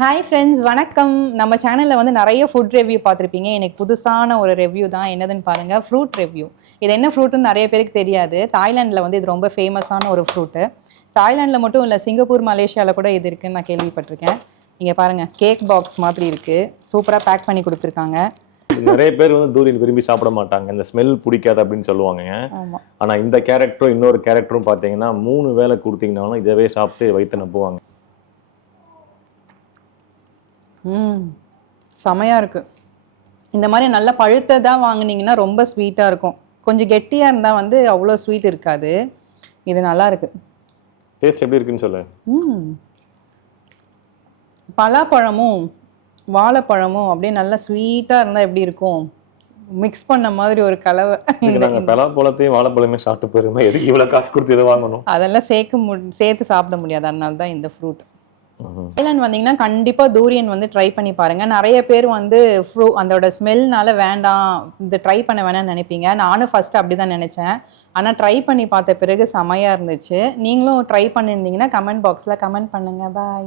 Hi friends, வணக்கம். நம்ம சேனலில் வந்து நிறைய ஃபுட் ரிவ்யூ பார்த்துருப்பீங்க. எனக்கு புதுசான ஒரு ரிவ்யூ தான். என்னதுன்னு பாருங்கள், ஃப்ரூட் ரிவ்யூ. இது என்ன ஃப்ரூட்டுன்னு நிறைய பேருக்கு தெரியாது. தாய்லாண்டில் வந்து இது ரொம்ப ஃபேமஸான ஒரு ஃப்ரூட்டு. தாய்லாண்டில் மட்டும் இல்லை, சிங்கப்பூர், மலேசியாவில் கூட இது இருக்குதுன்னு நான் கேள்விப்பட்டிருக்கேன். நீங்கள் பாருங்கள், கேக் பாக்ஸ் மாதிரி இருக்குது. சூப்பராக பேக் பண்ணி கொடுத்துருக்காங்க. நிறைய பேர் வந்து தூரியன் விரும்பி சாப்பிட மாட்டாங்க, இந்த ஸ்மெல் பிடிக்காது அப்படின்னு சொல்லுவாங்க. ஆனா இந்த கேரக்டரும் இன்னொரு கேரக்டரும் பார்த்தீங்கன்னா 3 வேளை கொடுத்தீங்கன்னாலும் இதவே சாப்பிட்டு வயிற்று நம்புவாங்க. செமையாக இருக்குது. இந்த மாதிரி நல்ல பழுத்ததாக வாங்கினீங்கன்னா ரொம்ப ஸ்வீட்டாக இருக்கும். கொஞ்சம் கெட்டியாக இருந்தால் வந்து அவ்வளோ ஸ்வீட் இருக்காது. இது நல்லா இருக்கு. டேஸ்ட் எப்படி இருக்குன்னு சொல்லு. பலாப்பழமும் வாழைப்பழமும் அப்படியே நல்லா ஸ்வீட்டாக இருந்தால் எப்படி இருக்கும்? மிக்ஸ் பண்ண மாதிரி ஒரு கலவை. நாங்கள் பலாப்பழத்தையும் வாழைப்பழமே சாப்பிட்டு போயிருந்தோம். எதுக்கு இவ்வளோ காசு கொடுத்து இதை வாங்கணும்? அதெல்லாம் சேர்த்து சாப்பிட முடியாது. அதனால தான் இந்த ஃப்ரூட். தாய்லாந்து வந்தீங்கன்னா கண்டிப்பாக தூரியன் வந்து ட்ரை பண்ணி பாருங்கள். நிறைய பேர் வந்து அதோட ஸ்மெல்னால வேண்டாம், இந்த ட்ரை பண்ண வேணாம்னு நினைப்பீங்க. நானும் ஃபர்ஸ்ட் அப்படி தான் நினச்சேன். ஆனால் ட்ரை பண்ணி பார்த்த பிறகு செமையாக இருந்துச்சு. நீங்களும் ட்ரை பண்ணியிருந்தீங்கன்னா கமெண்ட் பாக்ஸில் கமெண்ட் பண்ணுங்கள். பாய்.